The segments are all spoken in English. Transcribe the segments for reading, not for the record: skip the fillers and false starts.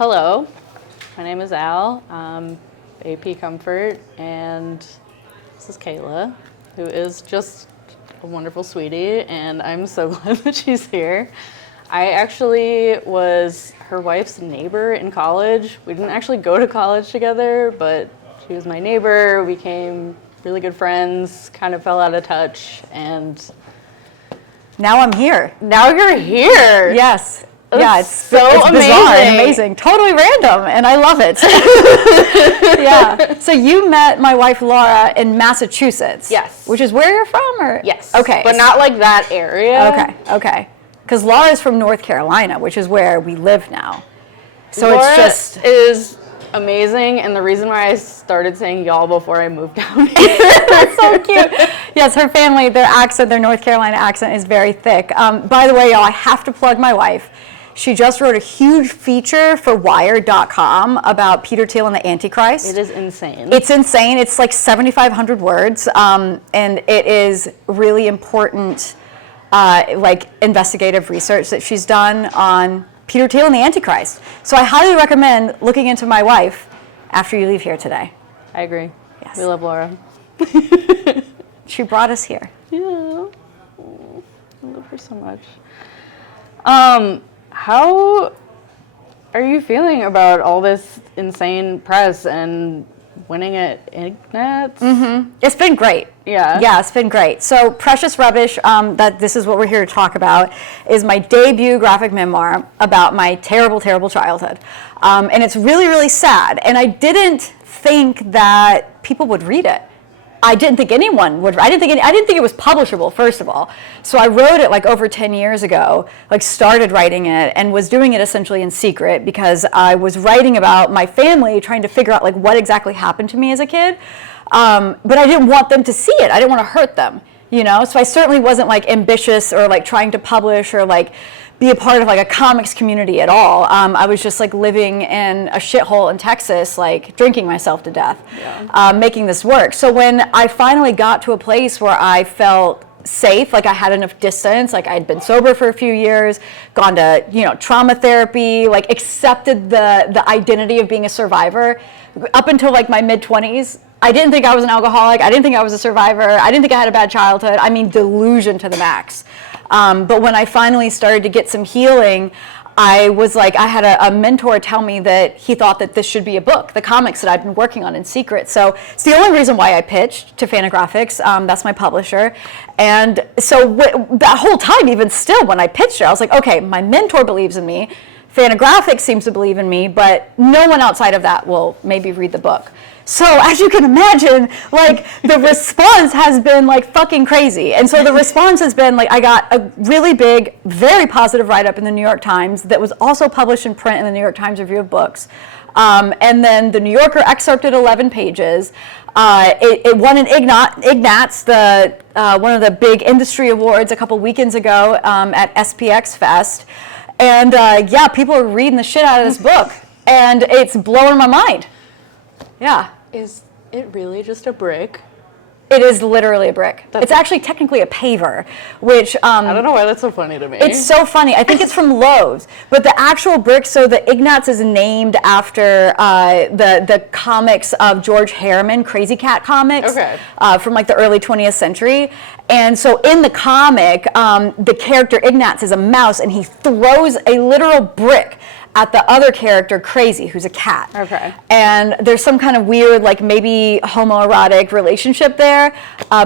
Hello, my name is Al. I'm AP Comfort, and this is Kayla, who is just a wonderful sweetie, and I'm so glad that she's here. I actually was her wife's neighbor in college. We didn't actually go to college together, but she was my neighbor. We became really good friends, kind of fell out of touch, and now I'm here. Now you're here. Yes. Yeah, it's bizarre and amazing. Totally random, and I love it. Yeah. So you met my wife Laura in Massachusetts. Yes. Which is where you're from, or? Yes. Okay. But not like that area. Okay. Because Laura's from North Carolina, which is where we live now. So Laura it's just is amazing, and the reason why I started saying y'all before I moved down here. That's so cute. Yes, her family, their North Carolina accent is very thick. By the way, y'all, I have to plug my wife. She just wrote a huge feature for Ware.com about Peter Thiel and the Antichrist. It is insane. It's insane. It's like 7,500 words, and it is really important, like investigative research that she's done on Peter Thiel and the Antichrist. So I highly recommend looking into my wife after you leave here today. I agree. Yes. We love Laura. She brought us here. Yeah. Oh, I love her so much. How are you feeling about all this insane press and winning at Ignatz? Mm-hmm. It's been great. Yeah, it's been great. So Precious Rubbish, that this is what we're here to talk about, is my debut graphic memoir about my terrible, terrible childhood. And it's really, really sad. And I didn't think that people would read it. I didn't think anyone would. I didn't think it was publishable, first of all. So I wrote it like over 10 years ago, like started writing it and was doing it essentially in secret because I was writing about my family, trying to figure out like what exactly happened to me as a kid. But I didn't want them to see it. I didn't want to hurt them, you know? So I certainly wasn't like ambitious or like trying to publish or like be a part of like a comics community at all. I was just like living in a shithole in Texas, like drinking myself to death, making this work. So when I finally got to a place where I felt safe, like I had enough distance, like I'd been sober for a few years, gone to, trauma therapy, like accepted the identity of being a survivor. Up until like my mid-20s, I didn't think I was an alcoholic. I didn't think I was a survivor. I didn't think I had a bad childhood. I mean, delusion to the max. But when I finally started to get some healing, I was like, I had a mentor tell me that he thought that this should be a book, the comics that I've been working on in secret. So it's the only reason why I pitched to Fantagraphics. That's my publisher. And so that whole time, even still, when I pitched it, I was like, okay, my mentor believes in me. Fantagraphics seems to believe in me, but no one outside of that will maybe read the book. So as you can imagine, like the response has been like fucking crazy. And so the response has been like, I got a really big, very positive write-up in the New York Times that was also published in print in the New York Times Review of Books. And then the New Yorker excerpted 11 pages. It won an Ignatz, one of the big industry awards a couple weekends ago at SPX Fest. And people are reading the shit out of this book. And it's blowing my mind. Yeah. Is it really just a brick? It is literally a brick. It's actually technically a paver, which... I don't know why that's so funny to me. It's so funny. I think it's from Lowe's. But the actual brick, so the Ignatz is named after the comics of George Harriman, Crazy Cat comics, from like the early 20th century. And so in the comic, the character Ignatz is a mouse, and he throws a literal brick at the other character, Crazy, who's a cat. Okay. And there's some kind of weird, like maybe homoerotic relationship there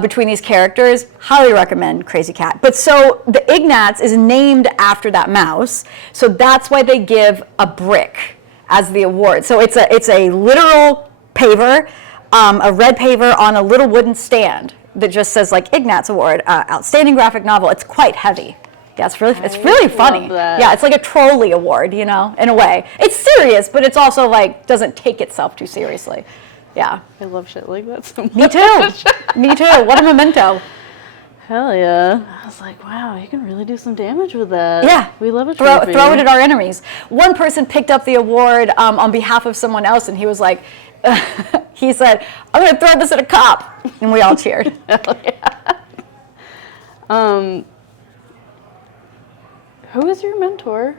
between these characters. Highly recommend Crazy Cat. But so the Ignatz is named after that mouse, so that's why they give a brick as the award. So it's a literal paver, a red paver on a little wooden stand that just says like Ignatz Award, outstanding graphic novel. It's quite heavy. Yeah, it's really funny. Yeah, it's like a trolley award, in a way. It's serious, but it's also like doesn't take itself too seriously. Yeah. I love shit like that so much. Me too. Me too. What a memento. Hell yeah. I was like, wow, you can really do some damage with that. Yeah. We love a trophy. Throw it at our enemies. One person picked up the award on behalf of someone else, and he was like, he said, I'm going to throw this at a cop. And we all cheered. Hell yeah. Who is your mentor?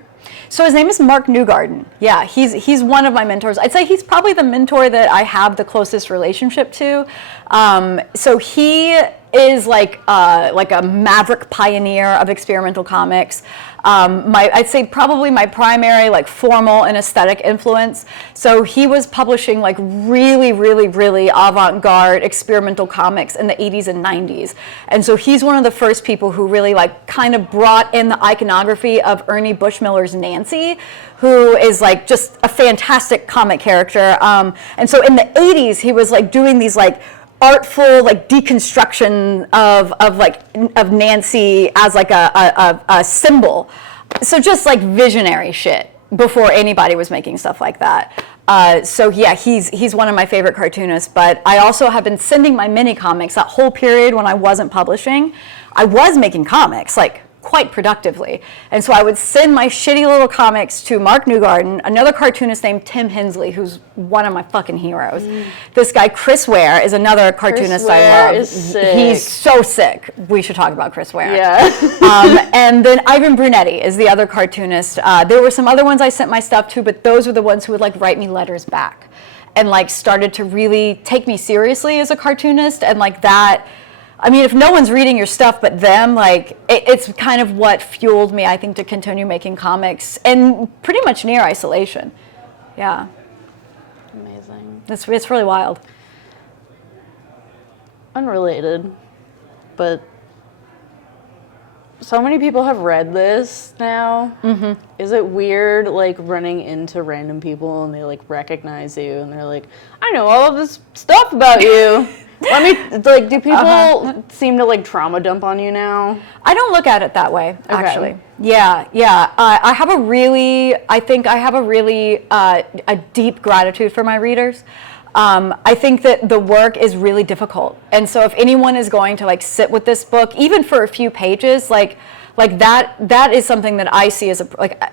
So his name is Mark Newgarden. Yeah, he's one of my mentors. I'd say he's probably the mentor that I have the closest relationship to. So he is like a maverick pioneer of experimental comics. I'd say probably my primary like formal and aesthetic influence. So he was publishing like really, really, really avant-garde experimental comics in the 80s and 90s. And so he's one of the first people who really like kind of brought in the iconography of Ernie Bushmiller's Nancy, who is like just a fantastic comic character. And so in the 80s, he was like doing these like artful like deconstruction of Nancy as like a symbol. So just like visionary shit before anybody was making stuff like that. So yeah, he's one of my favorite cartoonists, but I also have been sending my mini comics that whole period when I wasn't publishing. I was making comics like quite productively. And so I would send my shitty little comics to Mark Newgarden, another cartoonist named Tim Hensley, who's one of my fucking heroes. This guy, Chris Ware, is another cartoonist I love. Is sick. He's so sick. We should talk about Chris Ware. Yeah. And then Ivan Brunetti is the other cartoonist. There were some other ones I sent my stuff to, but those were the ones who would like write me letters back and like started to really take me seriously as a cartoonist. And like that, I mean, if no one's reading your stuff but them, like, it's kind of what fueled me, I think, to continue making comics, and pretty much near isolation. Yeah. Amazing. It's really wild. Unrelated, but so many people have read this now. Mm-hmm. Is it weird, like, running into random people and they, like, recognize you and they're like, I know all of this stuff about you. Let me, like, do people seem to, like, trauma dump on you now? I don't look at it that way, actually. Yeah. I have a really a deep gratitude for my readers. I think that the work is really difficult. And so if anyone is going to, like, sit with this book, even for a few pages, like that is something that I see as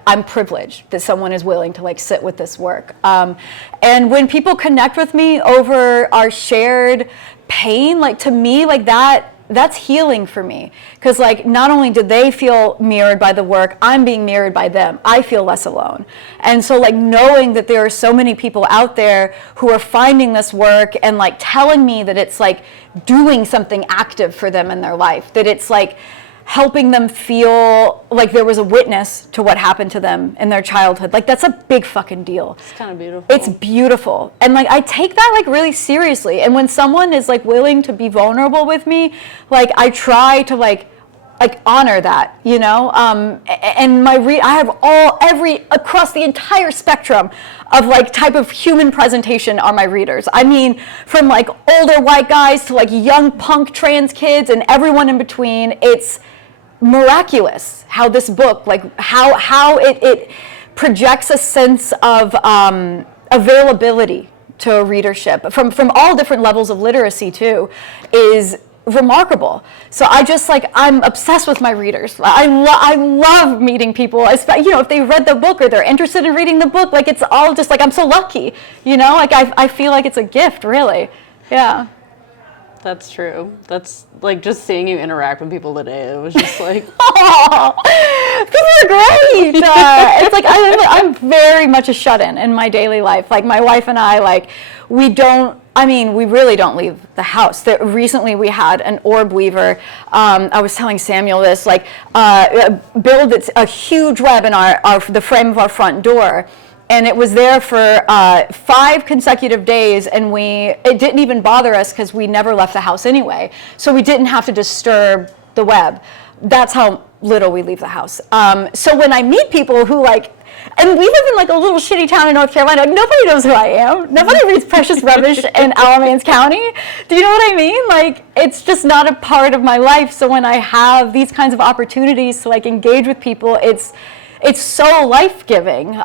I'm privileged that someone is willing to like sit with this work. And when people connect with me over our shared pain, like to me, like that's healing for me. Because like not only do they feel mirrored by the work, I'm being mirrored by them. I feel less alone. And so like knowing that there are so many people out there who are finding this work and like telling me that it's like doing something active for them in their life, that it's like helping them feel like there was a witness to what happened to them in their childhood. Like that's a big fucking deal. It's kind of beautiful. It's beautiful. And like I take that like really seriously. And when someone is like willing to be vulnerable with me, like I try to like honor that, you know? And I have across the entire spectrum of like type of human presentation are my readers. I mean, from like older white guys to like young punk trans kids and everyone in between. It's miraculous how this book, like how it projects a sense of availability to readership from all different levels of literacy too, is remarkable. So I'm obsessed with my readers. I love meeting people, you know, if they read the book or they're interested in reading the book. Like it's all just like, I'm so lucky, you know, like I feel like it's a gift, really. Yeah. That's true. That's like just seeing you interact with people today. It was just like, oh, people are great. It's like I'm very much a shut-in in my daily life. Like my wife and I, like we really don't leave the house. Recently we had an orb weaver. I was telling Samuel this, like build a huge web in the frame of our front door. And it was there for 5 consecutive days, and it didn't even bother us because we never left the house anyway. So we didn't have to disturb the web. That's how little we leave the house. So when I meet people who like, and we live in like a little shitty town in North Carolina, nobody knows who I am. Nobody reads Precious Rubbish in Alamance County. Do you know what I mean? Like, it's just not a part of my life. So when I have these kinds of opportunities to like engage with people, it's so life-giving.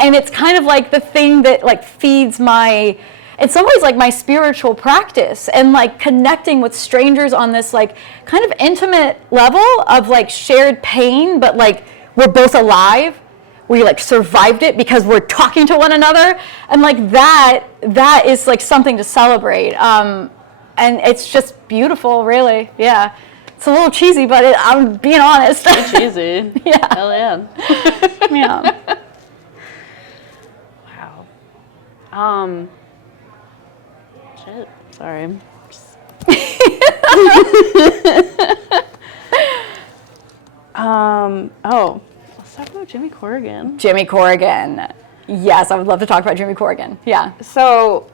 And it's kind of like the thing that like feeds in some ways like my spiritual practice, and like connecting with strangers on this like kind of intimate level of like shared pain, but like we're both alive. We like survived it because we're talking to one another, and like that is like something to celebrate. And it's just beautiful, really. Yeah. It's a little cheesy, but I'm being honest. Cheesy. Yeah. Hell yeah. Yeah. Wow. Shit. Sorry. Oh, let's talk about Jimmy Corrigan. Jimmy Corrigan. Yes, I would love to talk about Jimmy Corrigan. Yeah. So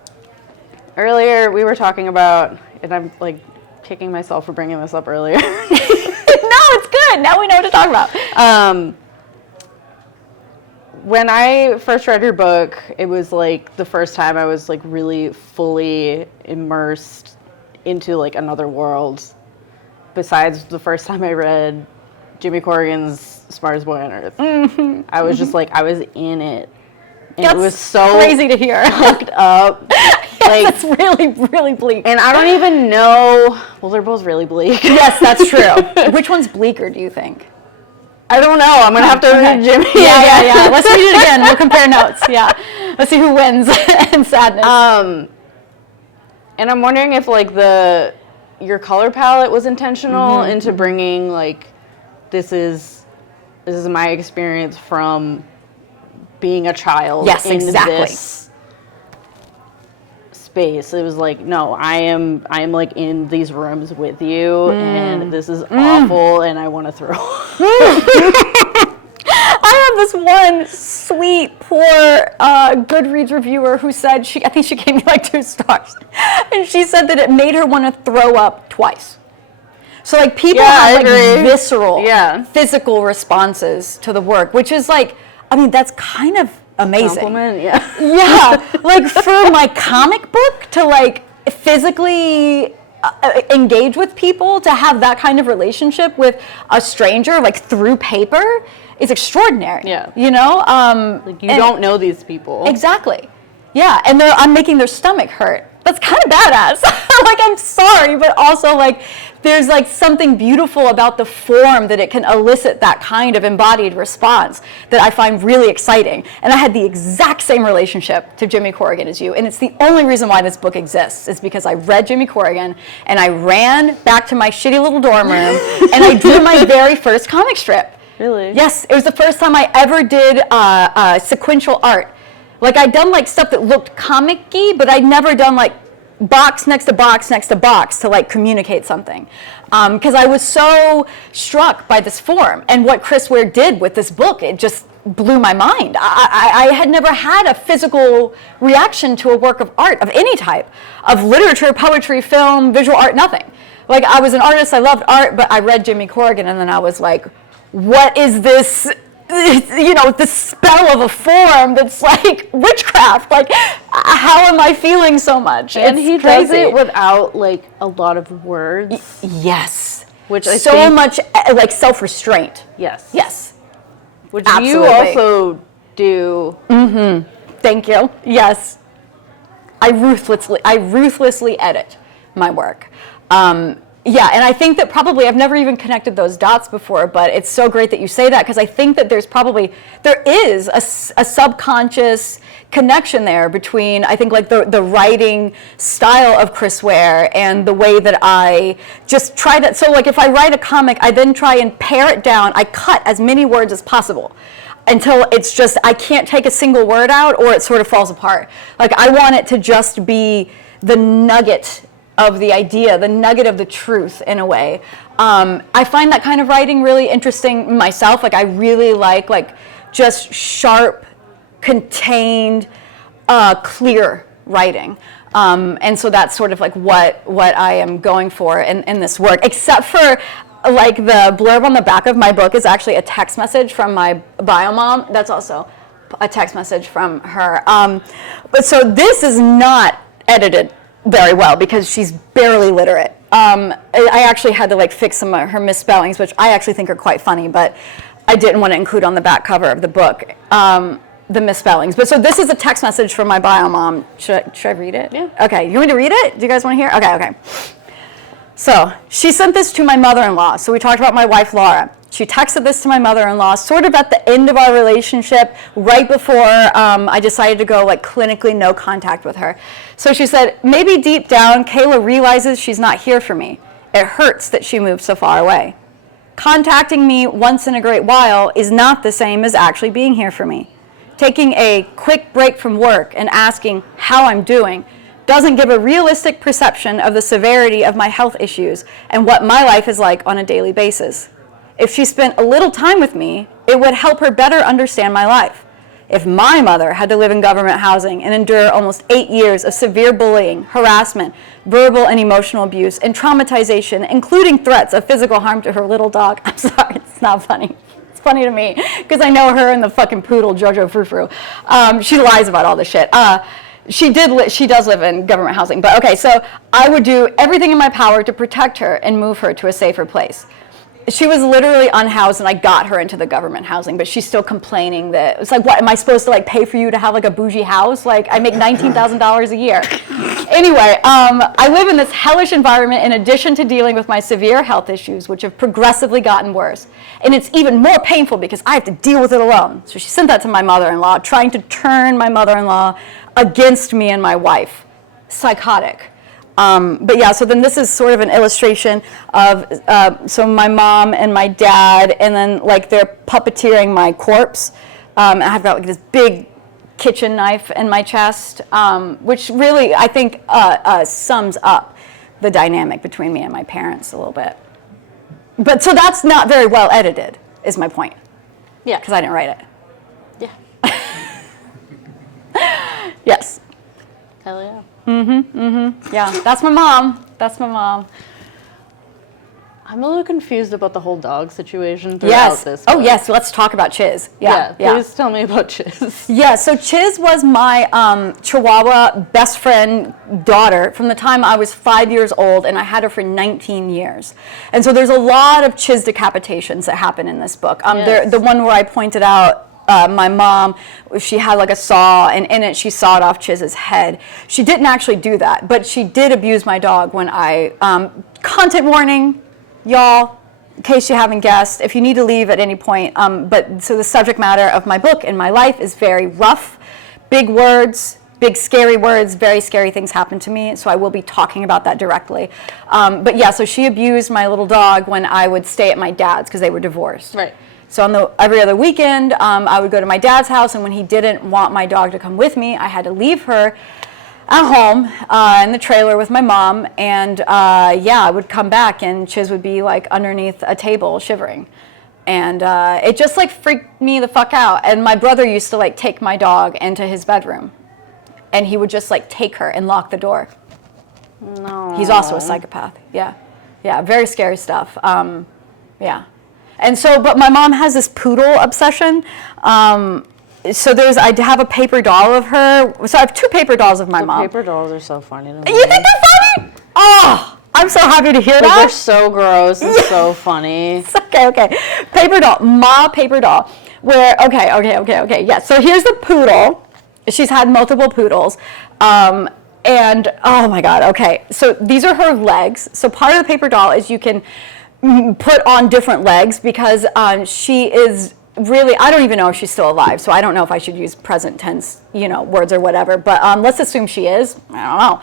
earlier we were talking about, and I'm like kicking myself for bringing this up earlier. No, it's good. Now we know what to talk about. When I first read your book, it was like the first time I was like really fully immersed into like another world. Besides the first time I read Jimmy Corrigan's Smartest Boy on Earth. Mm-hmm. I was just like, I was in it. And That's it was so crazy to hear. fucked up. Like, That's really, really bleak. and I don't even know, well, they're both really bleak. Yes, that's true. Which one's bleaker, do you think? I don't know. I'm going to have to read Jimmy. Yeah. Let's read it again. We'll compare notes. Yeah. Let's see who wins in sadness. And I'm wondering if like your color palette was intentional into bringing like, this is my experience from being a child Yes, in exactly. this space. It was like, no, I am like in these rooms with you, and this is awful, and I want to throw. I have this one sweet, poor Goodreads reviewer who said, I think she gave me like 2 stars, and she said that it made her want to throw up twice. So like people have like visceral, physical responses to the work, which is like, I mean, that's kind of amazing. Compliment, yeah. Yeah, like for my comic book to like physically engage with people, to have that kind of relationship with a stranger, like through paper, is extraordinary. Yeah. You know? Like you don't know these people. Exactly. Yeah, and I'm making their stomach hurt. That's kind of badass. Like, I'm sorry, but also like there's like something beautiful about the form that it can elicit that kind of embodied response that I find really exciting. And I had the exact same relationship to Jimmy Corrigan as you. And it's the only reason why this book exists is because I read Jimmy Corrigan and I ran back to my shitty little dorm room and I drew my very first comic strip. Really? Yes, it was the first time I ever did sequential art. Like I'd done like stuff that looked comic-y, but I'd never done like box next to box next to box to like communicate something. Because I was so struck by this form and what Chris Ware did with this book, it just blew my mind. I had never had a physical reaction to a work of art of any type, of literature, poetry, film, visual art, nothing. Like I was an artist, I loved art, but I read Jimmy Corrigan and then I was like, what is this? You know, the spell of a form that's like witchcraft. Like, how am I feeling so much? And it's he crazy. does it without like a lot of words. Yes. Which I so think, much like self-restraint. Yes. Yes. Which Absolutely. you also do. Mm-hmm. Thank you. Yes. I ruthlessly edit my work. Yeah, and I think that probably, I've never even connected those dots before, but it's so great that you say that, because I think that there is a subconscious connection there between, I think, like the writing style of Chris Ware and the way that I just try to, so like if I write a comic, I then try and pare it down, I cut as many words as possible until it's just, I can't take a single word out or it sort of falls apart. Like I want it to just be the nugget of the idea, the nugget of the truth in a way. I find that kind of writing really interesting myself. Like I really like just sharp, contained, clear writing. And so that's sort of like what I am going for in this work, except for like the blurb on the back of my book is actually a text message from my bio mom. That's also a text message from her. But so this is not edited very well because she's barely literate. I actually had to like fix some of her misspellings, which I actually think are quite funny, but I didn't want to include on the back cover of the book the misspellings. But so this is a text message from my bio mom. Should I read it? Yeah. Okay, you want me to read it? Do you guys want to hear? Okay. So she sent this to my mother-in-law. So we talked about my wife, Laura. She texted this to my mother-in-law sort of at the end of our relationship, right before I decided to go like clinically no contact with her. So she said, maybe deep down, Kayla realizes she's not here for me. It hurts that she moved so far away. Contacting me once in a great while is not the same as actually being here for me. Taking a quick break from work and asking how I'm doing doesn't give a realistic perception of the severity of my health issues and what my life is like on a daily basis. If she spent a little time with me, it would help her better understand my life. If my mother had to live in government housing and endure almost 8 years of severe bullying, harassment, verbal and emotional abuse, and traumatization, including threats of physical harm to her little dog, I'm sorry, it's not funny. It's funny to me because I know her and the fucking poodle, Jojo Frou-Frou. She lies about all this shit. She does live in government housing, but okay, so I would do everything in my power to protect her and move her to a safer place. She was literally unhoused and I got her into the government housing, but she's still complaining that, it's like, what, am I supposed to like pay for you to have like a bougie house? Like I make $19,000 a year. Anyway, I live in this hellish environment in addition to dealing with my severe health issues, which have progressively gotten worse. And it's even more painful because I have to deal with it alone. So she sent that to my mother-in-law, trying to turn my mother-in-law against me and my wife. Psychotic. But yeah, so then this is sort of an illustration of, so my mom and my dad, and then like they're puppeteering my corpse. I've got like this big kitchen knife in my chest, which really, I think, sums up the dynamic between me and my parents a little bit. But so that's not very well edited, is my point. Yeah. Because I didn't write it. Yeah. Yes. Hell yeah. Yeah, that's my mom. That's my mom. I'm a little confused about the whole dog situation throughout this book. Oh, yes. Let's talk about Chiz. Yeah. Please tell me about Chiz. Yeah, so Chiz was my Chihuahua best friend daughter from the time I was 5 years old, and I had her for 19 years. And so there's a lot of Chiz decapitations that happen in this book. Yes. The one where I pointed out my mom, she had like a saw, and in it she sawed off Chiz's head. She didn't actually do that, but she did abuse my dog when I, content warning, y'all, in case you haven't guessed, if you need to leave at any point. But so the subject matter of my book and my life is very rough, big words, big scary words, very scary things happen to me, so I will be talking about that directly. But yeah, so she abused my little dog when I would stay at my dad's because they were divorced. Right. So every other weekend, I would go to my dad's house, and when he didn't want my dog to come with me, I had to leave her at home in the trailer with my mom, and I would come back, and Chiz would be like underneath a table shivering. And it just like freaked me the fuck out. And my brother used to like take my dog into his bedroom, and he would just like take her and lock the door. No. He's also a psychopath. Yeah. Yeah, very scary stuff. Yeah. And so, but my mom has this poodle obsession. So I have a paper doll of her. So I have 2 paper dolls of my mom. Paper dolls are so funny to me. You think they're funny? Oh, I'm so happy to hear that. They're so gross and so funny. Okay. Paper doll, Ma paper doll. Okay. Yeah, so here's the poodle. She's had multiple poodles. And, oh my God, okay. So these are her legs. So part of the paper doll is you can put on different legs because she is really, I don't even know if she's still alive, so I don't know if I should use present tense, words or whatever, but let's assume she is. I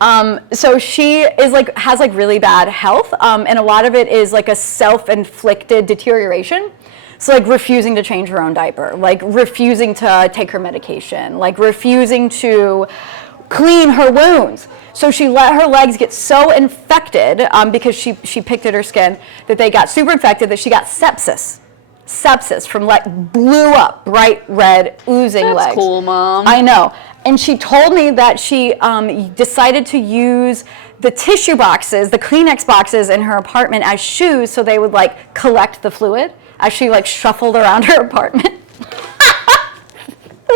don't know. So she is has really bad health, and a lot of it is like a self-inflicted deterioration. So refusing to change her own diaper, refusing to take her medication, refusing to clean her wounds. So she let her legs get so infected because she picked at her skin that they got super infected that she got sepsis. Sepsis from blew up, bright red, oozing legs. That's cool, Mom. I know. And she told me that she decided to use the tissue boxes, the Kleenex boxes in her apartment as shoes so they would collect the fluid as she shuffled around her apartment.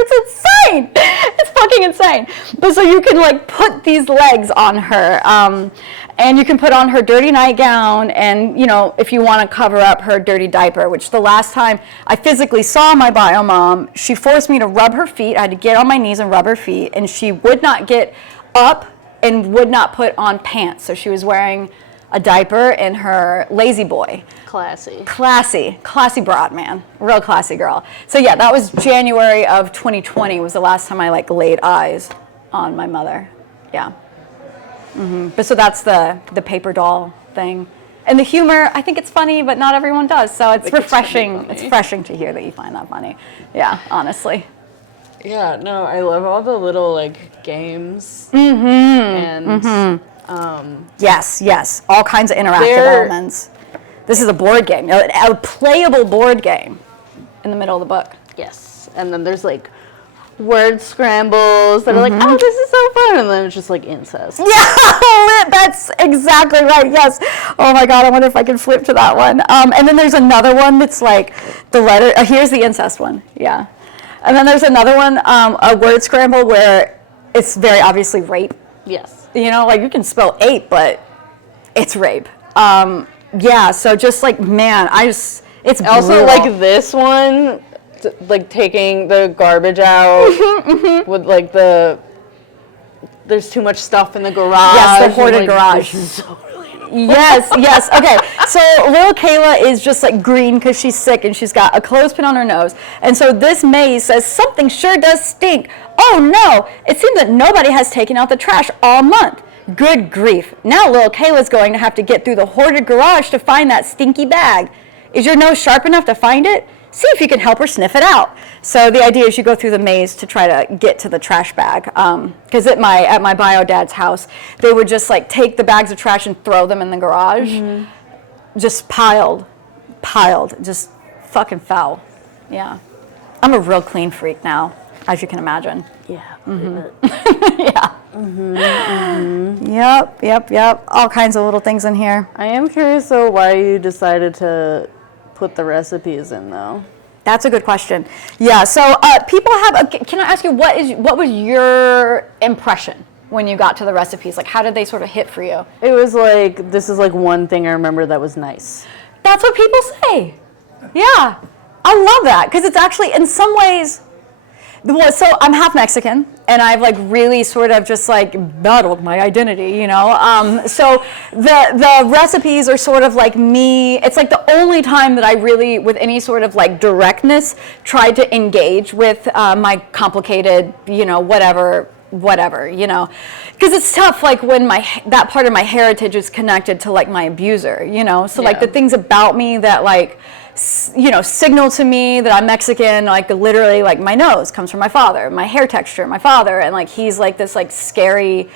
It's insane. It's fucking insane. But so you can put these legs on her, and you can put on her dirty nightgown, and if you want to cover up her dirty diaper. Which the last time I physically saw my bio mom, she forced me to rub her feet. I had to get on my knees and rub her feet, and she would not get up and would not put on pants. So she was wearing a diaper in her lazy boy. Classy broad, man. Real classy girl. So yeah, that was January of 2020 was the last time I laid eyes on my mother. Yeah. But so that's the paper doll something. And the humor, I think it's funny, but not everyone does. So it's refreshing. It's refreshing to hear that you find that funny. Yeah, honestly. Yeah, no, I love all the little like games. And Yes, all kinds of interactive elements. This is a board game, a playable board game in the middle of the book. yes, and then there's like word scrambles that are like, oh, this is so fun, and then it's just like incest. Yeah, that's exactly right. Yes. Oh my God, I wonder if I can flip to that one. And then there's another one that's like the letter. Here's the incest one. Yeah. And then there's another one, a word scramble where it's very obviously rape. Yes. You know, like you can spell ape, but it's rape. Yeah. So just like, man, it's Also, brutal. like this one, like taking the garbage out with like there's too much stuff in the garage. Yes, the hoarded like, garage. This is so relatable. Yes. Okay, so little Kayla is just like green because she's sick and she's got a clothespin on her nose. And so this maze says, something sure does stink. Oh no, it seems that nobody has taken out the trash all month. Good grief. Now little Kayla's going to have to get through the hoarded garage to find that stinky bag. Is your nose sharp enough to find it? See if you can help her sniff it out. So the idea is you go through the maze to try to get to the trash bag. Because at my bio dad's house, they would just like take the bags of trash and throw them in the garage. Just piled, just fucking foul. Yeah. I'm a real clean freak now, as you can imagine. Yeah. Yeah. Yep. All kinds of little things in here. I am curious though why you decided to put the recipes in though. That's a good question. Yeah, so people have, can I ask you, what was your impression when you got to the recipes? Like, how did they sort of hit for you? It was like, this is like one thing I remember that was nice. That's what people say. Yeah, I love that, because it's actually, in some ways, so I'm half Mexican, and I've like really sort of just like battled my identity, you know? So the recipes are sort of like me, it's like the only time that I really, with any sort of like directness, tried to engage with my complicated, you know, whatever, you know, because it's tough, like when that part of my heritage is connected to like my abuser, you know? So like the things about me that like, you know, signal to me that I'm Mexican, like literally like my nose comes from my father, my hair texture, my father, and like he's like this like scary,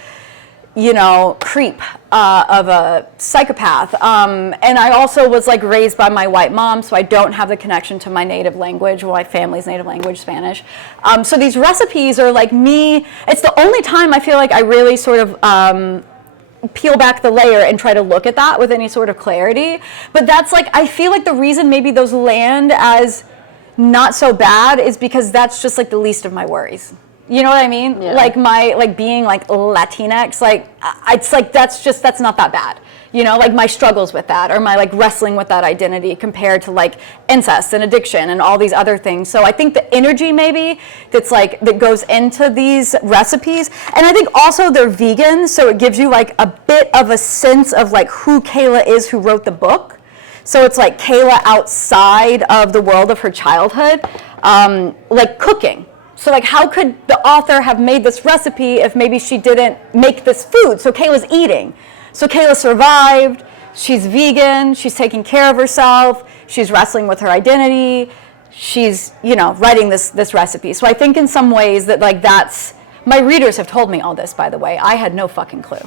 you know, creep of a psychopath. And I also was like raised by my white mom, so I don't have the connection to my native language, my family's native language, Spanish. So these recipes are like me, it's the only time I feel like I really sort of peel back the layer and try to look at that with any sort of clarity. But that's like, I feel like the reason maybe those land as not so bad is because that's just like the least of my worries. You know what I mean? Yeah. Like like being like Latinx, like it's like that's not that bad. You know, like my struggles with that or my like wrestling with that identity compared to like incest and addiction and all these other things. So I think the energy maybe that goes into these recipes, and I think also they're vegan, so it gives you like a bit of a sense of like who Kayla is who wrote the book. So it's like Kayla outside of the world of her childhood, like cooking. So like how could the author have made this recipe if maybe she didn't make this food? So Kayla's eating. So Kayla survived, she's vegan, she's taking care of herself, she's wrestling with her identity, she's, you know, writing this recipe. So I think in some ways that like that's, my readers have told me all this, by the way. I had no fucking clue.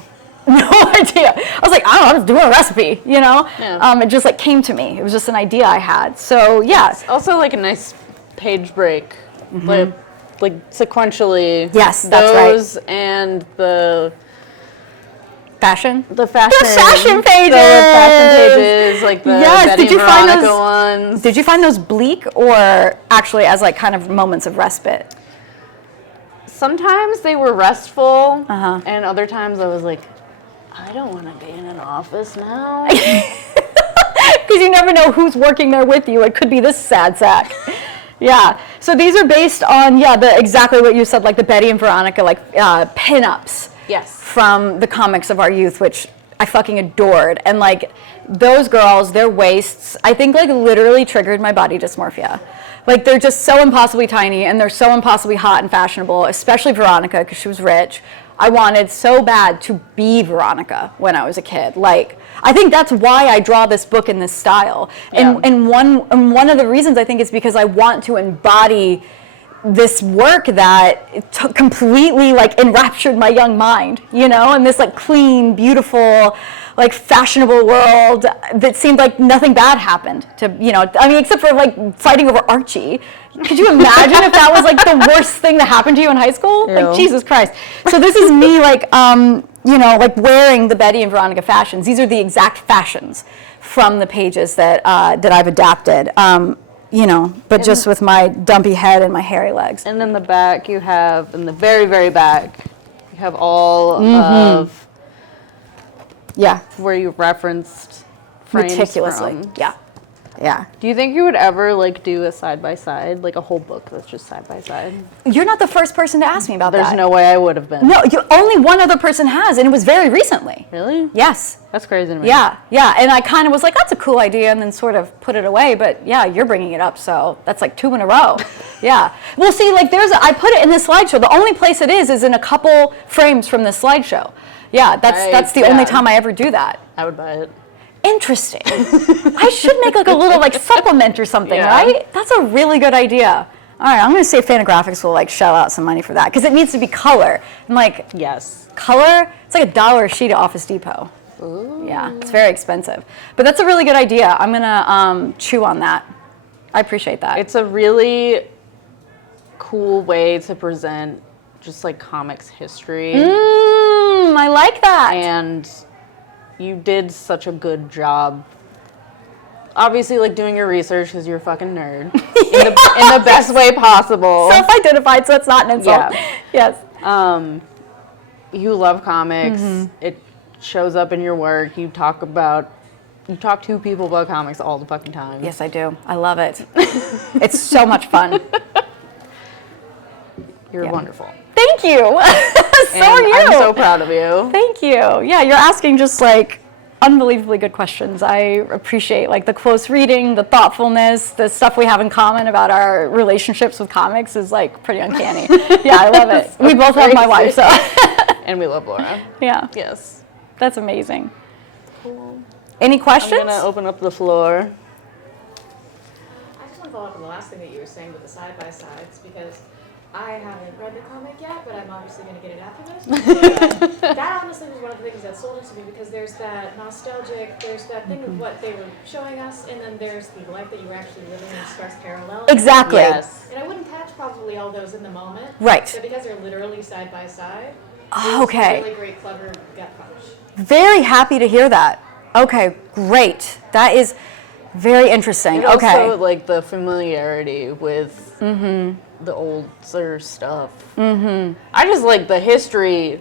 No idea. I was like, I don't know, I'm just doing a recipe, you know? Yeah. It just like came to me. It was just an idea I had. So yeah. It's also like a nice page break. Like sequentially. Yes, that's right. Those and the fashion pages. The fashion pages, like the Betty and Veronica ones. Did you find those bleak or actually as like kind of moments of respite? Sometimes they were restful, and other times I was like, I don't want to be in an office now. Because you never know who's working there with you. It could be this sad sack. Yeah. So these are based on exactly what you said, like the Betty and Veronica, like pinups. Yes. From the comics of our youth, which I fucking adored. And like those girls, their waists, I think like literally triggered my body dysmorphia. Like they're just so impossibly tiny and they're so impossibly hot and fashionable, especially Veronica because she was rich. I wanted so bad to be Veronica when I was a kid. Like, I think that's why I draw this book in this style. Yeah. And one of the reasons I think is because I want to embody this work that completely like enraptured my young mind, you know, and this like clean, beautiful, like fashionable world that seemed like nothing bad happened to, you know, I mean, except for like fighting over Archie. Could you imagine if that was like the worst thing that happened to you in high school? Ew. Like, Jesus Christ. So this is me like, you know, like wearing the Betty and Veronica fashions. These are the exact fashions from the pages that that I've adapted. You know, but just with my dumpy head and my hairy legs. And in the back, you have, in the very, very back, you have all of where you referenced frames meticulously. from. Yeah. Yeah. Do you think you would ever like do a side-by-side, like a whole book that's just side-by-side? You're not the first person to ask me about that. There's no way I would have been. No, only one other person has, and it was very recently. Really? Yes. That's crazy to me. Yeah, yeah, and I kind of was like, that's a cool idea, and then sort of put it away, but yeah, you're bringing it up, so that's like 2 in a row. Yeah. Well, see, like I put it in this slideshow. The only place it is in a couple frames from this slideshow. Yeah, that's the only time I ever do that. I would buy it. Interesting. I should make like a little like supplement or something, right? That's a really good idea. All right, I'm going to say Fantagraphics will like shell out some money for that because it needs to be color. And like, yes, color, it's like $1 a sheet at Office Depot. Ooh. Yeah, it's very expensive. But that's a really good idea. I'm going to chew on that. I appreciate that. It's a really cool way to present just like comics history. I like that. And you did such a good job. Obviously, like doing your research because you're a fucking nerd in the best way possible. Self-identified, so it's not an insult. Yeah. Yes. You love comics. It shows up in your work. You talk to people about comics all the fucking time. Yes, I do. I love it. It's so much fun. You're wonderful. Thank you. So are you. I'm so proud of you. Thank you. Yeah, you're asking just like unbelievably good questions. I appreciate like the close reading, the thoughtfulness, the stuff we have in common about our relationships with comics is like pretty uncanny. Yeah, I love it. We both love my wife, so. And we love Laura. Yeah. Yes. That's amazing. Cool. Any questions? I'm going to open up the floor. I just want to follow up on the last thing that you were saying with the side-by-sides, because I haven't read the comic yet, but I'm obviously going to get it after this. But, that honestly was one of the things that sold it to me, because there's that nostalgic, there's that thing of what they were showing us, and then there's the life that you were actually living in stark parallel. Exactly. Yes. And I wouldn't catch probably all those in the moment. Right. But because they're literally side-by-side, Oh, okay. it's a really great, clever gut punch. Very happy to hear that. Okay, great. That is very interesting. And okay. also, like, the familiarity with the older stuff. I just like the history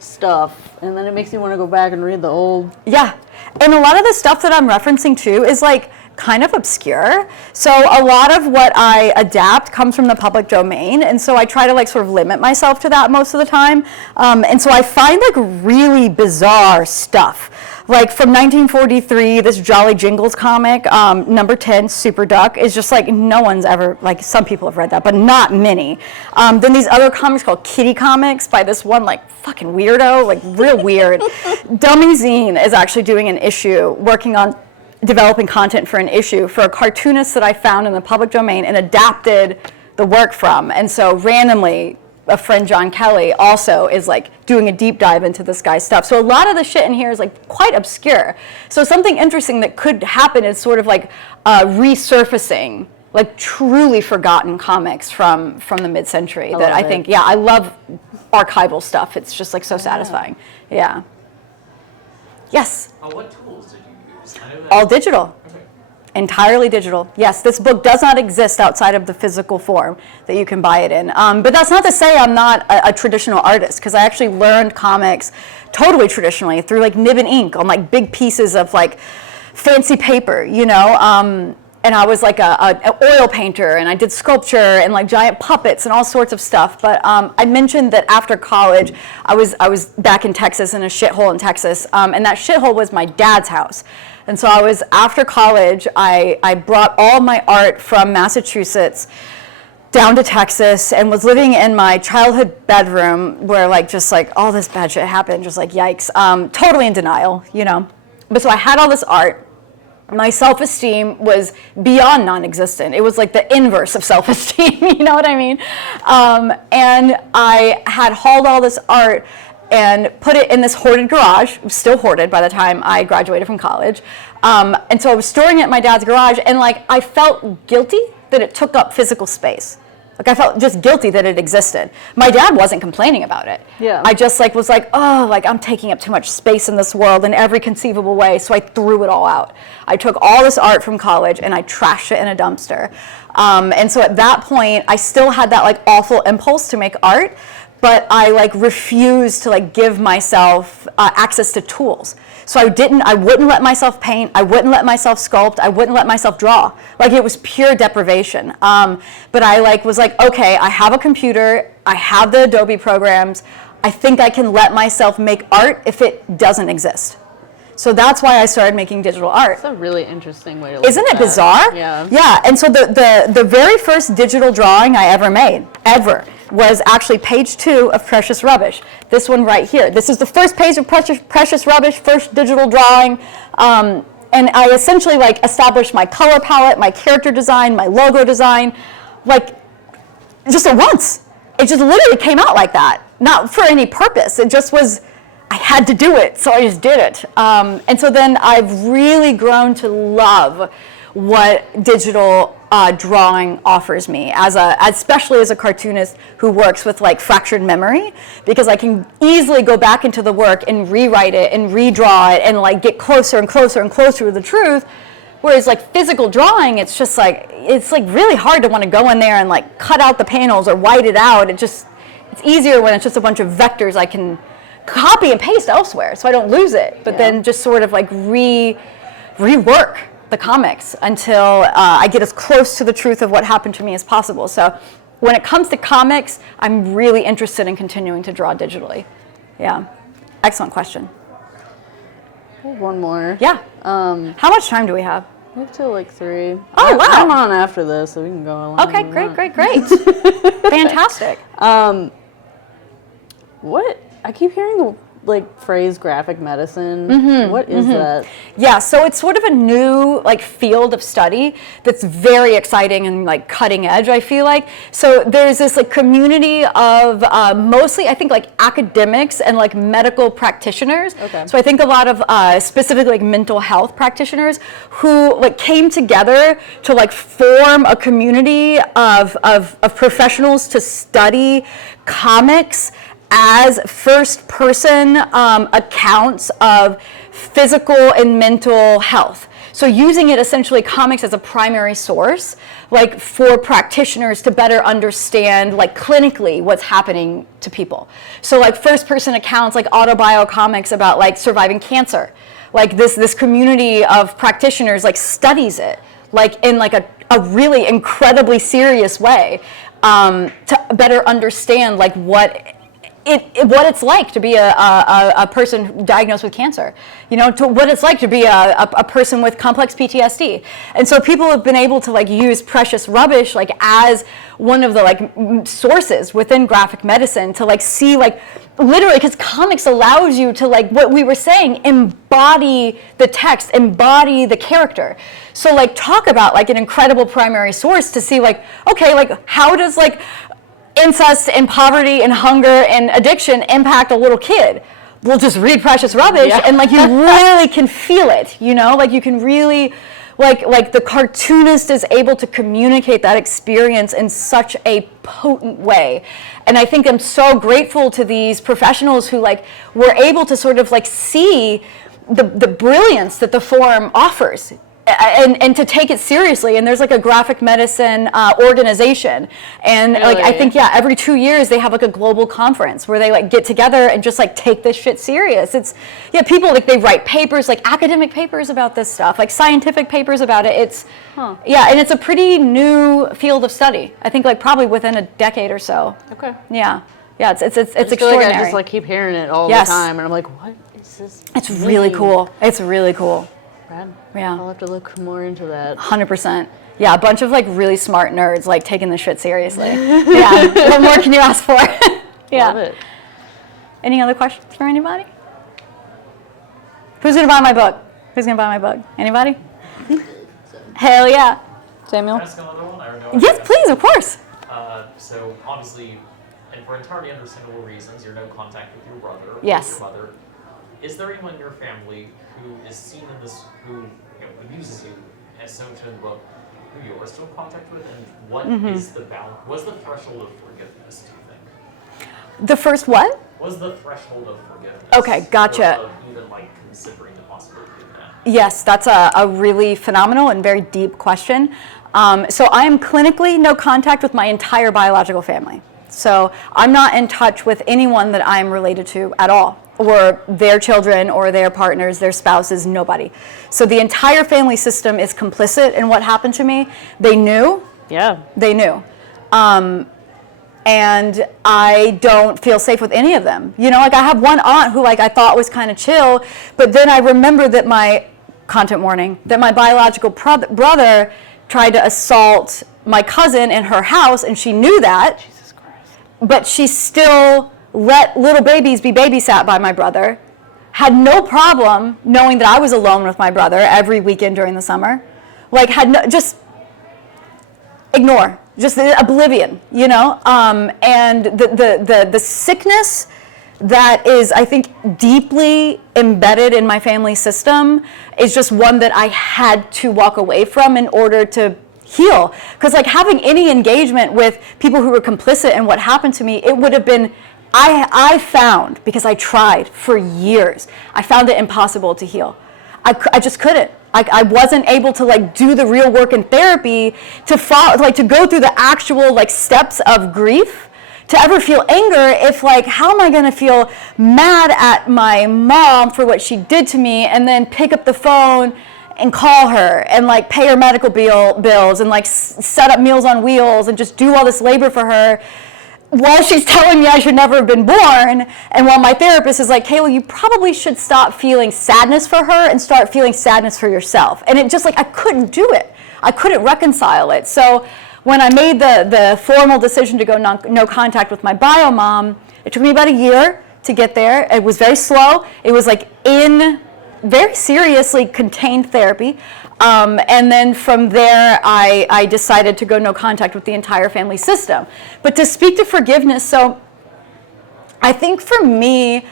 stuff, and then it makes me want to go back and read the old. Yeah, and a lot of the stuff that I'm referencing too is like kind of obscure. So a lot of what I adapt comes from the public domain, and so I try to like sort of limit myself to that most of the time. And so I find like really bizarre stuff. Like from 1943, this Jolly Jingles comic, number 10, Super Duck, is just like no one's ever, like some people have read that, but not many. Then these other comics called Kitty Comics by this one like fucking weirdo, like real weird. Dummy Zine is actually doing an issue, working on developing content for an issue for a cartoonist that I found in the public domain and adapted the work from. And so randomly, a friend, John Kelly, also is like doing a deep dive into this guy's stuff. So a lot of the shit in here is like quite obscure. So something interesting that could happen is sort of like resurfacing like truly forgotten comics from the mid-century that I think, I love archival stuff. It's just like so satisfying. Yeah. Yes? What tools did you use? I know that. All digital. Okay. Entirely digital. Yes, this book does not exist outside of the physical form that you can buy it in. But that's not to say I'm not a traditional artist, because I actually learned comics totally traditionally through like nib and ink on like big pieces of like fancy paper, you know. And I was like an oil painter, and I did sculpture and like giant puppets and all sorts of stuff. But I mentioned that after college, I was back in Texas, in a shithole in Texas, and that shithole was my dad's house. And so I was, after college, I brought all my art from Massachusetts down to Texas and was living in my childhood bedroom where like just like all this bad shit happened, just like yikes, totally in denial, you know. But so I had all this art. My self-esteem was beyond non-existent. It was like the inverse of self-esteem, you know what I mean? And I had hauled all this art and put it in this hoarded garage. It was still hoarded by the time I graduated from college. And so I was storing it in my dad's garage, and like I felt guilty that it took up physical space. Like I felt just guilty that it existed. My dad wasn't complaining about it. Yeah. I just like was like, oh, like I'm taking up too much space in this world in every conceivable way. So I threw it all out. I took all this art from college and I trashed it in a dumpster. And so at that point, I still had that like awful impulse to make art, but I like refused to like give myself access to tools. So I wouldn't let myself paint, I wouldn't let myself sculpt, I wouldn't let myself draw. Like it was pure deprivation. But I like was like, okay, I have a computer, I have the Adobe programs, I think I can let myself make art if it doesn't exist. So that's why I started making digital art. It's a really interesting way to look Isn't at it that. bizarre? Yeah. Yeah, and so the very first digital drawing I ever made, was actually page 2 of Precious Rubbish. This one right here. This is the first page of Precious Rubbish, first digital drawing. And I essentially like established my color palette, my character design, my logo design, like just at once. It just literally came out like that, not for any purpose. It just was, I had to do it, so I just did it. And so then I've really grown to love what digital drawing offers me, especially as a cartoonist who works with like fractured memory, because I can easily go back into the work and rewrite it and redraw it and like get closer and closer and closer to the truth. Whereas like physical drawing, it's like really hard to want to go in there and like cut out the panels or white it out. It's easier when it's just a bunch of vectors I can copy and paste elsewhere so I don't lose it, but then just sort of like rework the comics until I get as close to the truth of what happened to me as possible. So when it comes to comics, I'm really interested in continuing to draw digitally. Yeah. Excellent question. One more. Yeah. How much time do we have? We have till like 3. Oh, wow. I'm on after this, so we can go along. Okay, great. Fantastic. What? I keep hearing the like phrase graphic medicine. What is that? Yeah, so it's sort of a new like field of study that's very exciting and like cutting edge, I feel like. So there's this like community of mostly I think like academics and like medical practitioners. Okay. So I think a lot of specifically like mental health practitioners who like came together to like form a community of professionals to study comics as first-person accounts of physical and mental health. So using it essentially comics as a primary source, like for practitioners to better understand like clinically what's happening to people. So like first-person accounts like autobio comics about like surviving cancer. Like this community of practitioners like studies it like in like a really incredibly serious way to better understand like what it's like to be a person diagnosed with cancer, you know, to what it's like to be a person with complex PTSD. And so people have been able to like use Precious Rubbish like as one of the like sources within graphic medicine to like see like literally, because comics allows you to like what we were saying, embody the text, embody the character. So like talk about like an incredible primary source to see like, okay, like how does like incest and poverty and hunger and addiction impact a little kid? We'll just read Precious Rubbish and like you really can feel it, you know, like you can really like the cartoonist is able to communicate that experience in such a potent way. And I think I'm so grateful to these professionals who like were able to sort of like see the brilliance that the form offers. And to take it seriously, and there's like a graphic medicine organization, and like I think every 2 years they have like a global conference where they like get together and just like take this shit serious. It's people like they write papers, like academic papers about this stuff, like scientific papers about it. It's and it's a pretty new field of study. I think like probably within a decade or so. Okay. Yeah, it's I extraordinary. feel like I just like keep hearing it all the time, and I'm like, what is this? It's really cool. It's really cool. Rad. Yeah. I'll have to look more into that. 100%. Yeah, a bunch of like really smart nerds like taking this shit seriously. Yeah. What more can you ask for? Yeah. Love it. Any other questions for anybody? Who's gonna buy my book? Who's gonna buy my book? Anybody? Hell yeah. Samuel? Can I ask another one? I don't know. Yes, please, of course. So obviously, and for entirely understandable reasons, you're no contact with your brother. Or Yes. With your mother. Is there anyone in your family who is seen in this, who abuses you, as so much in the book, who you are still in contact with, and what is the balance? What's the threshold of forgiveness? Do you think? The first what? What's the threshold of forgiveness? Okay, gotcha. Or of even like considering the possibility of that. Yes, that's a really phenomenal and very deep question. So I am clinically no contact with my entire biological family. So I'm not in touch with anyone that I am related to at all, or their children or their partners, their spouses, nobody. So the entire family system is complicit in what happened to me. They knew. Yeah. They knew. And I don't feel safe with any of them. You know, like I have one aunt who like I thought was kind of chill, but then I remember that my, content warning, that my biological brother tried to assault my cousin in her house, and she knew that. Jesus Christ. But she still let little babies be babysat by my brother, had no problem knowing that I was alone with my brother every weekend during the summer, like had no, just ignore, just oblivion, you know? And the sickness that is, I think, deeply embedded in my family system is just one that I had to walk away from in order to heal. Because like having any engagement with people who were complicit in what happened to me, it would have been, I found, because I tried for years, I found it impossible to heal. I just couldn't. I wasn't able to like do the real work in therapy to follow, like to go through the actual like steps of grief, to ever feel anger. If like, how am I gonna feel mad at my mom for what she did to me, and then pick up the phone and call her and like pay her medical bills and like set up Meals on Wheels and just do all this labor for her while she's telling me I should never have been born, and while my therapist is like, Kayla, you probably should stop feeling sadness for her and start feeling sadness for yourself. And it just like, I couldn't do it. I couldn't reconcile it. So when I made the formal decision to go no contact with my bio mom, it took me about a year to get there. It was very slow. It was like in very seriously contained therapy. And then from there, I decided to go no contact with the entire family system. But to speak to forgiveness, so I think for me,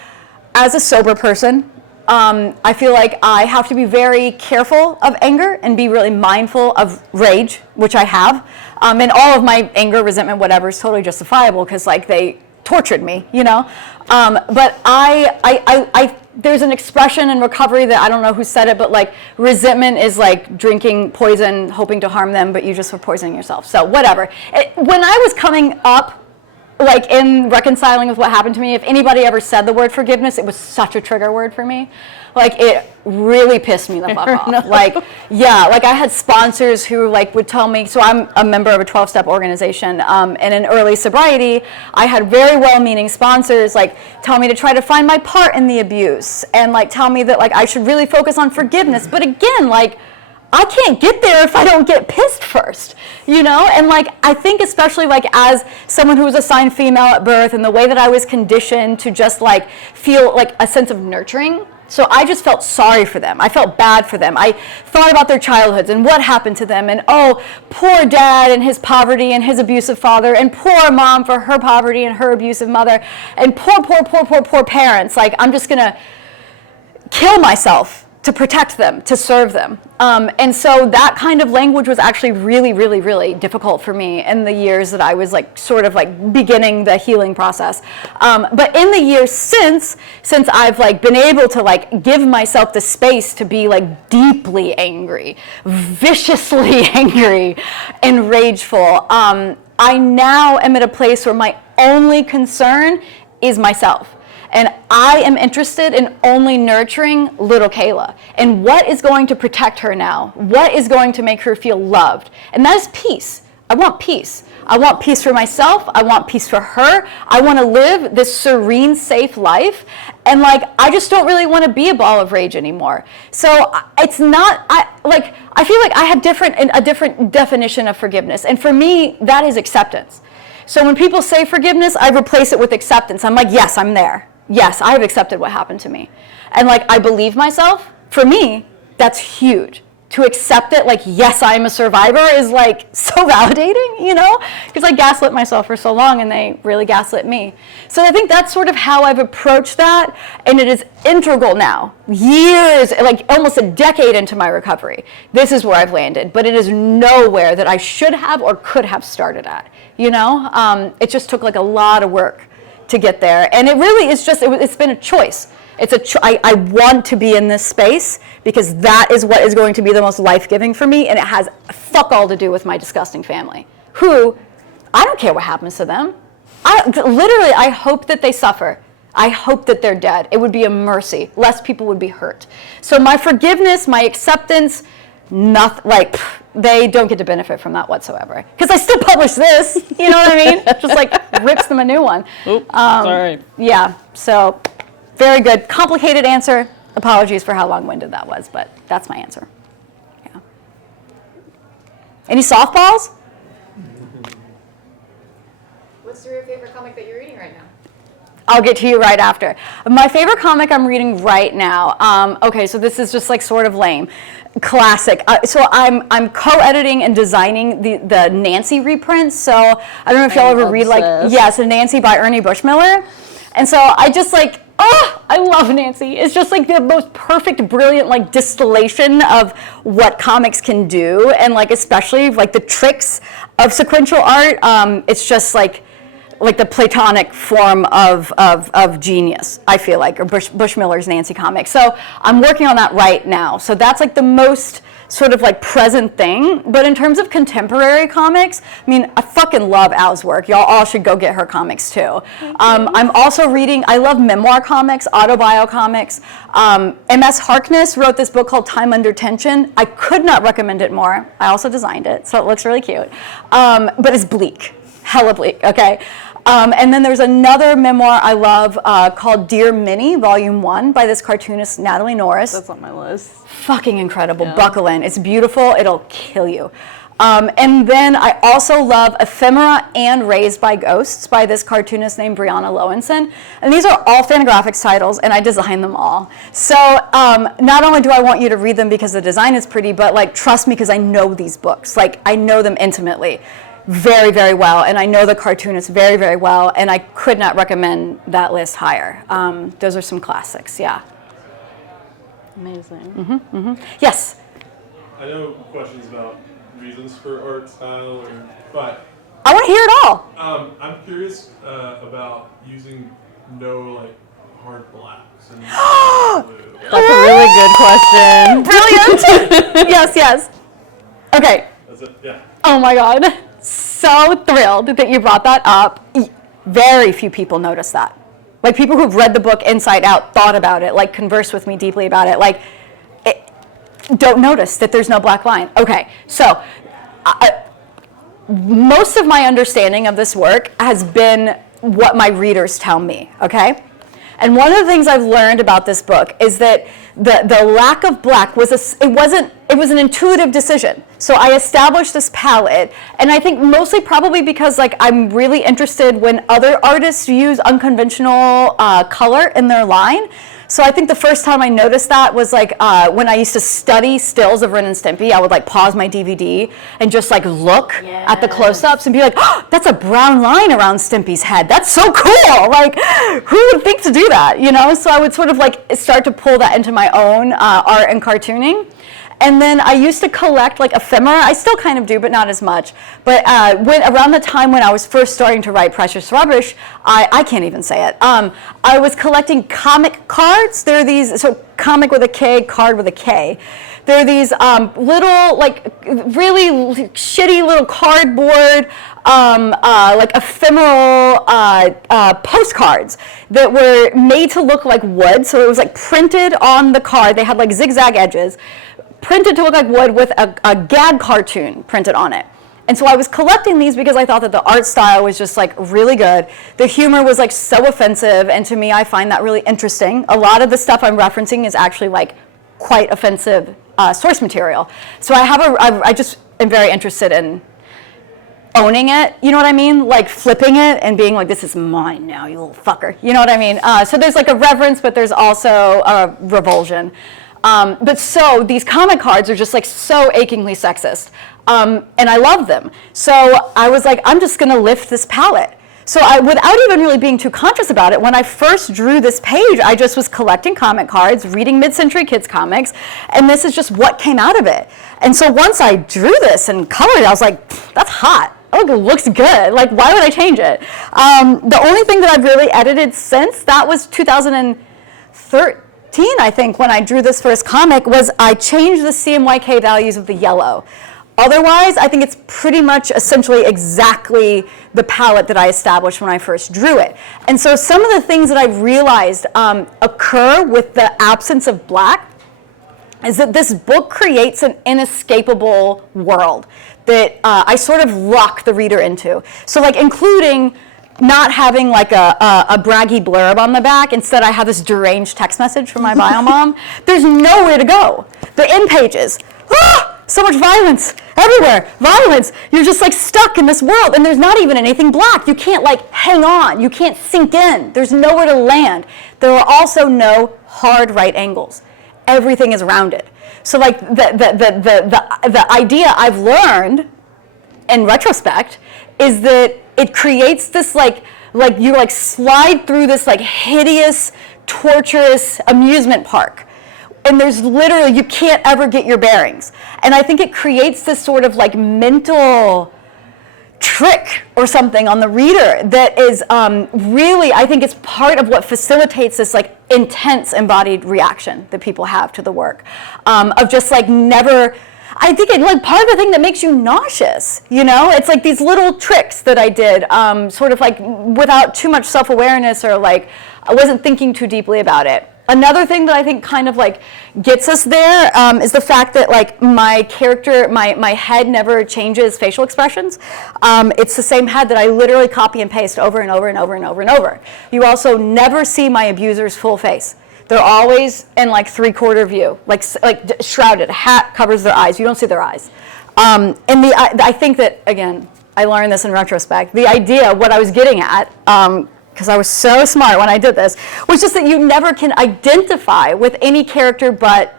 as a sober person, I feel like I have to be very careful of anger and be really mindful of rage, which I have. And all of my anger, resentment, whatever is totally justifiable because like they tortured me, you know? But I there's an expression in recovery that I don't know who said it, but like resentment is like drinking poison, hoping to harm them, but you just were poisoning yourself. So whatever. When I was coming up, like in reconciling with what happened to me, if anybody ever said the word forgiveness, it was such a trigger word for me. Like it really pissed me the fuck off. Like, yeah, like I had sponsors who like would tell me, so I'm a member of a 12-step organization, and in early sobriety, I had very well-meaning sponsors like tell me to try to find my part in the abuse and like tell me that like I should really focus on forgiveness. But again, like I can't get there if I don't get pissed first, you know? And like, I think especially like as someone who was assigned female at birth and the way that I was conditioned to just like feel like a sense of nurturing. So I just felt sorry for them. I felt bad for them. I thought about their childhoods and what happened to them, and oh, poor dad and his poverty and his abusive father, and poor mom for her poverty and her abusive mother, and poor parents. Like, I'm just gonna kill myself to protect them, to serve them. And so that kind of language was actually really difficult for me in the years that I was like sort of like beginning the healing process. But in the years since I've like been able to like give myself the space to be like deeply angry, viciously angry and rageful, I now am at a place where my only concern is myself. And I am interested in only nurturing little Kayla and what is going to protect her now, what is going to make her feel loved. And that is peace. I want peace. I want peace for myself. I want peace for her. I want to live this serene, safe life And like, I just don't really want to be a ball of rage anymore. So it's not, I feel like I have a different definition of forgiveness. And for me, that is acceptance. So when people say forgiveness, I replace it with acceptance. I'm like, yes, I'm there. Yes, I have accepted what happened to me. And like, I believe myself. For me, that's huge. To accept it, like, yes, I'm a survivor is like so validating, you know? Because I gaslit myself for so long and they really gaslit me. So I think that's sort of how I've approached that. And it is integral now, years, like almost a decade into my recovery. This is where I've landed, but it is nowhere that I should have or could have started at, you know? It just took like a lot of work to get there. And it really is just, it's been a choice. I want to be in this space because that is what is going to be the most life-giving for me, and it has fuck all to do with my disgusting family, who, I don't care what happens to them. I hope that they suffer. I hope that they're dead. It would be a mercy. Less people would be hurt. So my forgiveness, my acceptance, nothing, like, they don't get to benefit from that whatsoever. Because I still publish this, you know what I mean? Just like rips them a new one. Oops, sorry. Yeah, so... Very good. Complicated answer. Apologies for how long-winded that was, but that's my answer. Yeah. Any softballs? What's your favorite comic that you're reading right now? I'll get to you right after. My favorite comic I'm reading right now. Okay, so this is just like sort of lame. Classic. So I'm co-editing and designing the Nancy reprints. So I don't know if y'all ever read like, yes, a Nancy by Ernie Bushmiller. And so I just like, I love Nancy. It's just like the most perfect, brilliant like distillation of what comics can do, and like especially like the tricks of sequential art. It's just like the Platonic form of genius, I feel like, or Bushmiller's Nancy comic. So I'm working on that right now. So that's like the most sort of like present thing. But in terms of contemporary comics, I mean, I fucking love Al's work. Y'all all should go get her comics too. I'm also reading, I love memoir comics, autobio comics. M.S. Harkness wrote this book called Time Under Tension. I could not recommend it more. I also designed it, so it looks really cute. But it's bleak, hella bleak, okay? And then there's another memoir I love called Dear Minnie, Volume 1 by this cartoonist Natalie Norris. That's on my list. Fucking incredible. Yeah. Buckle in. It's beautiful. It'll kill you. And then I also love Ephemera and Raised by Ghosts by this cartoonist named Brianna Lowenson. And these are all Fantagraphics titles, and I designed them all. So not only do I want you to read them because the design is pretty, but like trust me because I know these books. Like I know them intimately. Very, very well, and I know the cartoonists very, very well, and I could not recommend that list higher. Those are some classics, yeah. Amazing. Yes? I know questions about reasons for art style, but... I want to hear it all. I'm curious about using no, like, hard blacks and blue. That's a really good question. Brilliant! Yes. Okay. That's it, yeah. Oh my God. So thrilled that you brought that up. Very few people notice that. Like people who've read the book inside out, thought about it, like conversed with me deeply about it, like don't notice that there's no black line. Okay, so most of my understanding of this work has been what my readers tell me, okay? And one of the things I've learned about this book is that the lack of black was it was an intuitive decision. So I established this palette, and I think mostly probably because like I'm really interested when other artists use unconventional color in their line. So I think the first time I noticed that was like when I used to study stills of Ren and Stimpy. I would like pause my DVD and just like look at the close-ups and be like, oh, that's a brown line around Stimpy's head. That's so cool. Like, who would think to do that, you know? So I would sort of like start to pull that into my own art and cartooning. And then I used to collect like ephemera. I still kind of do, but not as much. But around the time when I was first starting to write Precious Rubbish, I can't even say it. I was collecting comic cards. There are these, so comic with a K, card with a K. There are these little, like really shitty little cardboard, like ephemeral postcards that were made to look like wood. So it was like printed on the card. They had like zigzag edges. Printed to look like wood with a gag cartoon printed on it. And so I was collecting these because I thought that the art style was just like really good. The humor was like so offensive, and to me, I find that really interesting. A lot of the stuff I'm referencing is actually like quite offensive source material. So I just am very interested in owning it, you know what I mean? Like flipping it and being like, this is mine now, you little fucker. You know what I mean? So there's like a reverence, but there's also a revulsion. But so these comic cards are just like so achingly sexist. And I love them. So I was like, I'm just gonna lift this palette. So without even really being too conscious about it, when I first drew this page, I just was collecting comic cards, reading mid-century kids comics, and this is just what came out of it. And so once I drew this and colored it, I was like, that's hot. Oh, it looks good. Like, why would I change it? The only thing that I've really edited since, that was 2013, I think, when I drew this first comic, was I changed the CMYK values of the yellow. Otherwise, I think it's pretty much essentially exactly the palette that I established when I first drew it. And so some of the things that I've realized occur with the absence of black is that this book creates an inescapable world that I sort of lock the reader into. So like including not having like a braggy blurb on the back. Instead, I have this deranged text message from my bio mom. There's nowhere to go. The end pages. So much violence everywhere, violence. You're just like stuck in this world, and there's not even anything black. You can't like hang on. You can't sink in. There's nowhere to land. There are also no hard right angles. Everything is rounded. So like the idea I've learned in retrospect is that it creates this like you like slide through this like hideous, torturous amusement park. And there's literally, you can't ever get your bearings. And I think it creates this sort of like mental trick or something on the reader that is really, I think it's part of what facilitates this like intense embodied reaction that people have to the work. Of just like never, I think it like part of the thing that makes you nauseous, you know? It's like these little tricks that I did, sort of like without too much self-awareness or like, I wasn't thinking too deeply about it. Another thing that I think kind of like gets us there is the fact that like my character, my head never changes facial expressions. It's the same head that I literally copy and paste over and over and over and over and over. You also never see my abuser's full face. They're always in like 3/4 view, like shrouded. A hat covers their eyes. You don't see their eyes. And I think that, again, I learned this in retrospect. The idea, what I was getting at, because I was so smart when I did this, was just that you never can identify with any character but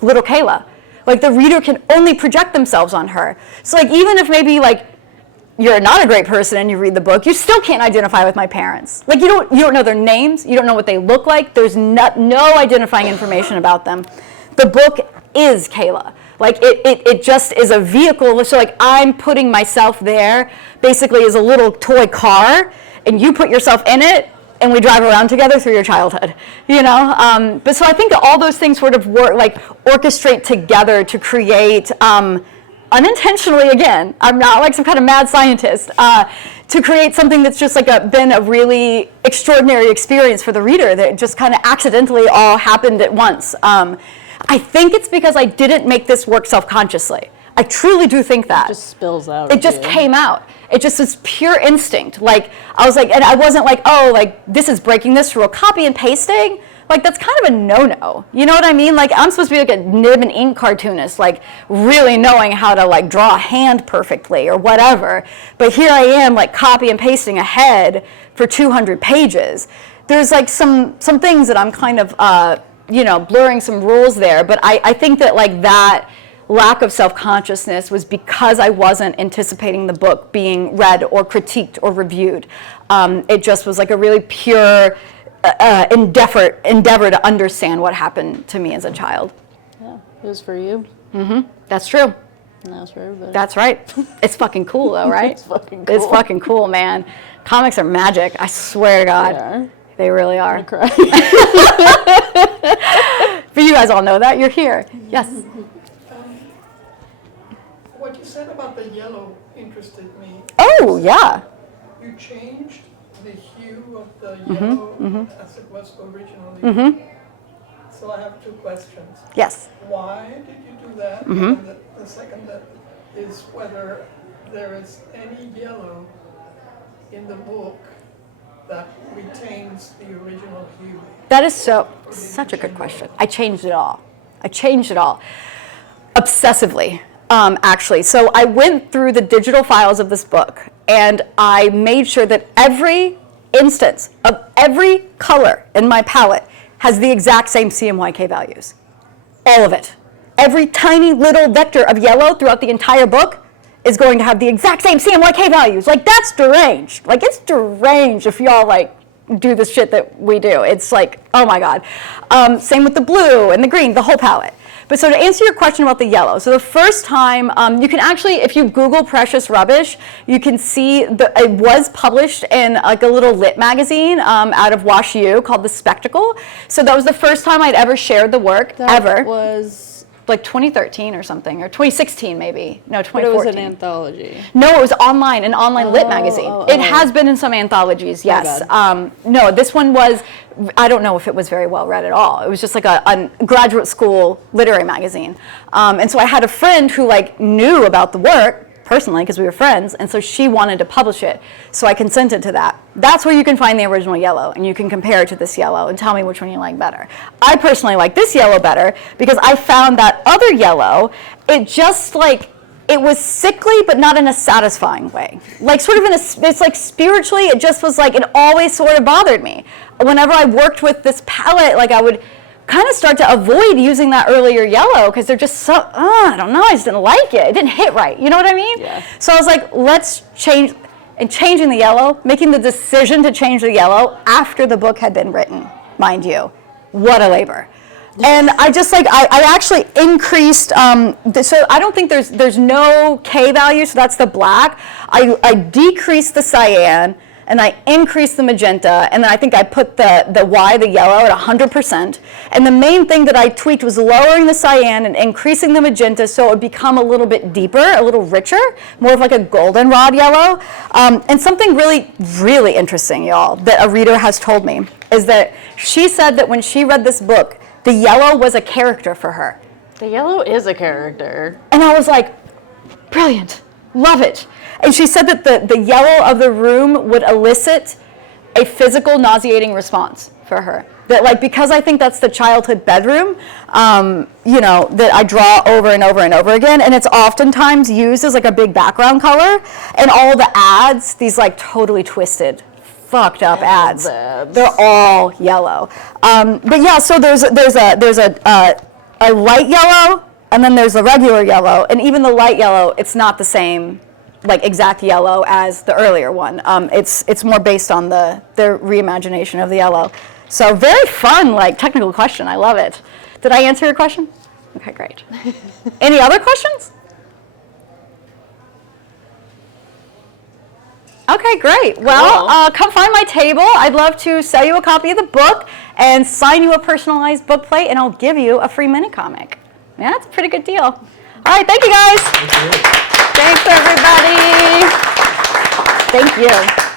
little Kayla. Like the reader can only project themselves on her. So like even if maybe like you're not a great person and you read the book, you still can't identify with my parents. Like you don't know their names, you don't know what they look like, there's no identifying information about them. The book is Kayla. Like it just is a vehicle, so like I'm putting myself there basically as a little toy car, and you put yourself in it, and we drive around together through your childhood, you know? But so I think that all those things sort of work, like orchestrate together to create, unintentionally again, I'm not like some kind of mad scientist, to create something that's just like been a really extraordinary experience for the reader that just kind of accidentally all happened at once. I think it's because I didn't make this work self-consciously. I truly do think that. It just spills out. It just came out. It just is pure instinct. Like, I was like, and I wasn't like, oh, like, this is breaking this rule. Copy and pasting, like, that's kind of a no-no. You know what I mean? Like, I'm supposed to be like a nib and ink cartoonist, like, really knowing how to, like, draw a hand perfectly or whatever. But here I am, like, copy and pasting a head for 200 pages. There's, like, some things that I'm kind of, you know, blurring some rules there. But I think that, like, that lack of self-consciousness was because I wasn't anticipating the book being read or critiqued or reviewed. It just was like a really pure endeavor to understand what happened to me as a child. Yeah, it was for you. That's true. And that was for everybody. That's right. It's fucking cool though, right? It's fucking cool. It's fucking cool, man. Comics are magic. I swear to God. They are. They really are. I cry. But you guys all know that. You're here. Yes. What you said about the yellow interested me. Oh, yeah. You changed the hue of the yellow as it was originally. So I have two questions. Yes. Why did you do that? And the second is whether there is any yellow in the book that retains the original hue. That is such a good question. I changed it all. Obsessively, actually. So I went through the digital files of this book, and I made sure that every instance of every color in my palette has the exact same CMYK values. All of it. Every tiny little vector of yellow throughout the entire book is going to have the exact same CMYK values. Like, that's deranged. Like, it's deranged if y'all, like, do the shit that we do. It's like, oh my God. Same with the blue and the green, the whole palette. But so to answer your question about the yellow, so the first time, you can actually, if you Google Precious Rubbish, you can see it was published in like a little lit magazine out of Wash U called The Spectacle. So that was the first time I'd ever shared the work, ever. That was like 2013 or something, or 2016 maybe. No, 2014. But it was an anthology. No, it was online, an online lit magazine. It has been in some anthologies, yes. No, this one was, I don't know if it was very well read at all. It was just like a graduate school literary magazine. And so I had a friend who like knew about the work personally because we were friends, and so she wanted to publish it. So I consented to that. That's where you can find the original yellow, and you can compare it to this yellow and tell me which one you like better. I personally like this yellow better because I found that other yellow, it just like, it was sickly, but not in a satisfying way. Like sort of it's like spiritually, it just was like, it always sort of bothered me. Whenever I worked with this palette, like I would kind of start to avoid using that earlier yellow because they're just so, I don't know, I just didn't like it. It didn't hit right, you know what I mean? Yeah. So I was like, let's change, and changing the yellow, making the decision to change the yellow after the book had been written, mind you. What a labor. And I just like, I actually increased, so I don't think there's no K value, so that's the black. I decreased the cyan, and I increased the magenta, and then I think I put the Y, the yellow, at 100%. And the main thing that I tweaked was lowering the cyan and increasing the magenta so it would become a little bit deeper, a little richer, more of like a goldenrod yellow. And something really, really interesting, y'all, that a reader has told me, is that she said that when she read this book, the yellow was a character for her. The yellow is a character. And I was like, brilliant, love it. And she said that the yellow of the room would elicit a physical nauseating response for her. That like, because I think that's the childhood bedroom, you know, that I draw over and over and over again, and it's oftentimes used as like a big background color, and all the ads, these like totally twisted, fucked up ads, they're all yellow. But yeah, so there's a light yellow, and then there's a regular yellow, and even the light yellow, it's not the same like exact yellow as the earlier one. It's more based on the reimagination of the yellow. So very fun, like technical question. I love it. Did I answer your question? Okay, great. Any other questions? Okay, great. Well, come find my table. I'd love to sell you a copy of the book and sign you a personalized book plate, and I'll give you a free mini comic. Yeah, that's a pretty good deal. All right, thank you guys. Thank you. Thanks, everybody. Thank you.